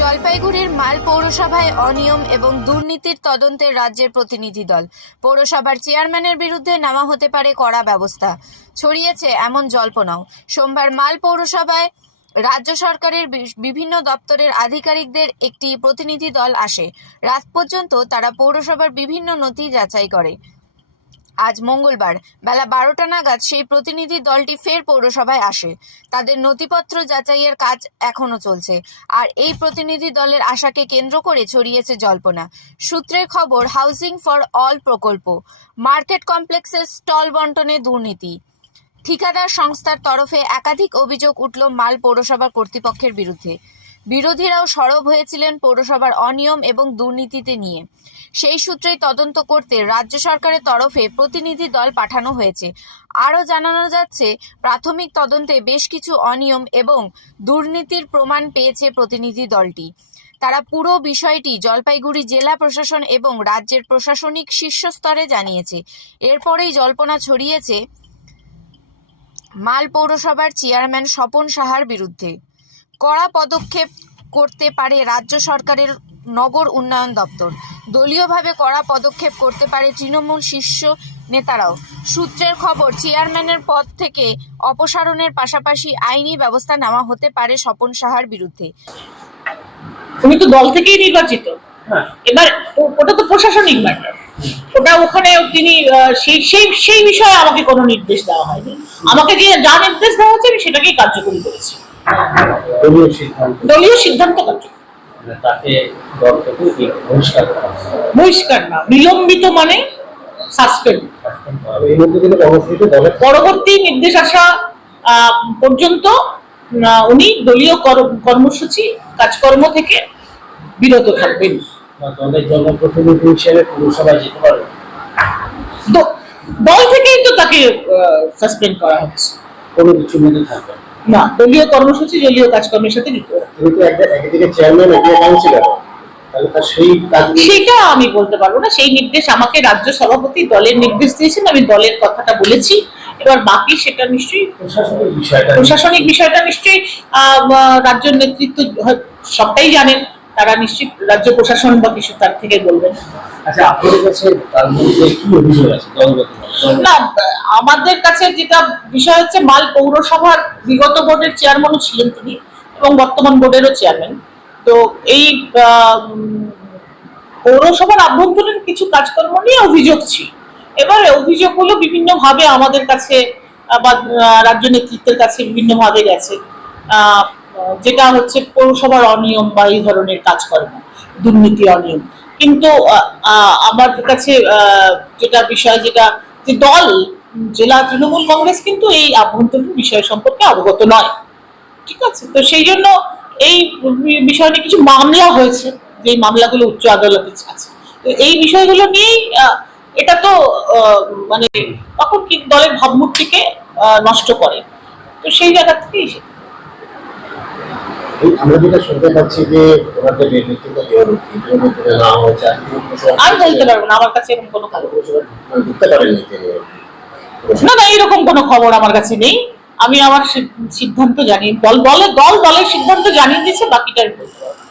জলপাইগুড়ির মাল পৌরসভায় অনিয়ম এবং দুর্নীতির তদন্তে রাজ্যের প্রতিনিধি দল। পৌরসভার চেয়ারম্যানের বিরুদ্ধে নেওয়া হতে পারে কড়া ব্যবস্থা, ছড়িয়েছে এমন জল্পনাও। সোমবার মাল পৌরসভায় রাজ্য সরকারের বিভিন্ন দপ্তরের আধিকারিকদের একটি প্রতিনিধি দল আসে। রাত পর্যন্ত তারা পৌরসভার বিভিন্ন নথি যাচাই করে। আজ মঙ্গলবার বেলা 12টা নাগাদ সেই প্রতিনিধি দলটি ফের পৌরসভায় আসে। তাদের নথিপত্র যাচাইয়ের কাজ এখনো চলছে। আর এই প্রতিনিধি দলের আশাকে কেন্দ্র করে ছড়িয়েছে জল্পনা। সূত্রের খবর, হাউজিং ফর অল প্রকল্প, মার্কেট কমপ্লেক্সের স্টল বন্টনে দুর্নীতি, ঠিকাদার সংস্থার তরফে একাধিক অভিযোগ উঠল মাল পৌরসভার কর্তৃপক্ষের বিরুদ্ধে। বিরোধীরাও সরব হয়েছিলেন পৌরসভার অনিয়ম এবং দুর্নীতিতে নিয়ে। সেই সূত্রেই তদন্ত করতে রাজ্য সরকারের তরফে প্রতিনিধি দল পাঠানো হয়েছে। আরও জানানো যাচ্ছে, প্রাথমিক তদন্তে বেশ কিছু অনিয়ম এবং দুর্নীতির প্রমাণ পেয়েছে প্রতিনিধি দলটি। তারা পুরো বিষয়টি জলপাইগুড়ি জেলা প্রশাসন এবং রাজ্যের প্রশাসনিক শীর্ষস্তরে জানিয়েছে। এরপরেই জল্পনা ছড়িয়েছে মাল পৌরসভার চেয়ারম্যান স্বপন সাহার বিরুদ্ধে। কড়া পদক্ষেপ করতে পারে রাজ্য সরকারের নগর উন্নয়ন দপ্তর। দলীয়ভাবে কড়া পদক্ষেপ করতে পারে তৃণমূল শীর্ষ নেতারাও। সূত্রের খবর, চেয়ারম্যানের পদ থেকে অপসারণের পাশাপাশি আইনি ব্যবস্থা নেওয়া হতে পারে স্বপন সাহার বিরুদ্ধে। উনি তো দল থেকেই নির্বাচিত। এবার ওটা তো প্রশাসনিক ম্যাটার, ওটা ওখানে তিনি সেই বিষয়ে আমাকে কোনো নির্দেশ দেওয়া হয়নি। আমাকে যা নির্দেশ দেওয়া হচ্ছে আমি সেটাকেই কার্যকরী করেছি। দলীয় সিদ্ধান্ত কার্যকরী। বহিষ্কার না, বিলম্বিত মানে সাসপেন্ড। পরবর্তী নির্দেশ আসা পর্যন্ত উনি দলীয় কর্মসূচি কাজকর্ম থেকে বিরত থাকবেন। দল থেকেই তো তাকে সাসপেন্ড করা হচ্ছে। কোনো কিছু মনে থাকবে না, দলীয় কর্মসূচি দলীয় কাজকর্মের সাথে যুক্ত। সেটা আমি বলতে পারবো না। সেই নির্দেশ আমাকে রাজ্য সভাপতি দলের নির্দেশ দিয়েছেন, আমি দলের কথাটা বলেছি। এবার বাকি সেটা নিশ্চয়ই প্রশাসনিক বিষয়টা নিশ্চয়ই রাজ্য নেতৃত্ব সবটাই জানেন, তারা নিশ্চয়ই রাজ্য প্রশাসন বা কিছু তার থেকে বলবেন। আচ্ছা, আপনাদের কাছে তার মধ্যে কি অভিযোগ আছে? না, আমাদের কাছে যেটা বিষয় হচ্ছে, মাল পৌরসভার বিগত বোর্ডের চেয়ারম্যানও ছিলেন তিনি এবং বর্তমান বোর্ডেরও চেয়ারম্যান। তো এই পৌরসভার আভ্যন্তরীণ কিছু কাজকর্ম নিয়ে অভিযোগ ছিল। এবার অভিযোগগুলো বিভিন্নভাবে আমাদের কাছে বা রাজ্য নেতৃত্বের কাছে বিভিন্নভাবে গেছে। যেটা হচ্ছে পৌরসভার অনিয়ম বা এই ধরনের কাজকর্ম, দুর্নীতি, অনিয়ম। কিন্তু আমার কাছে যেটা বিষয়, যেটা যে দল, জেলা তৃণমূল কংগ্রেস কিন্তু এই আভ্যন্তরীণ বিষয় সম্পর্কে অবগত নয়। ঠিক আছে, তো সেই জন্য এই বিষয় নিয়ে কিছু মামলা হয়েছে, যে মামলাগুলো উচ্চ আদালতে আছে। তো এই বিষয়গুলো নিয়েই এটা তো মানে তখন কি দলের ভাবমূর্তিকে নষ্ট করে। তো সেই জায়গা থেকেই আমরা যেটা শুনতে পাচ্ছি যে ওনাদের আমি বলতে পারবো না, আমার কাছে এরকম কোনো খবর না, এরকম কোনো খবর আমার কাছে নেই। আমি আমার সিদ্ধান্ত জানি, দলের সিদ্ধান্ত জানিয়ে দিয়েছে, বাকিটা বলতে পারবো।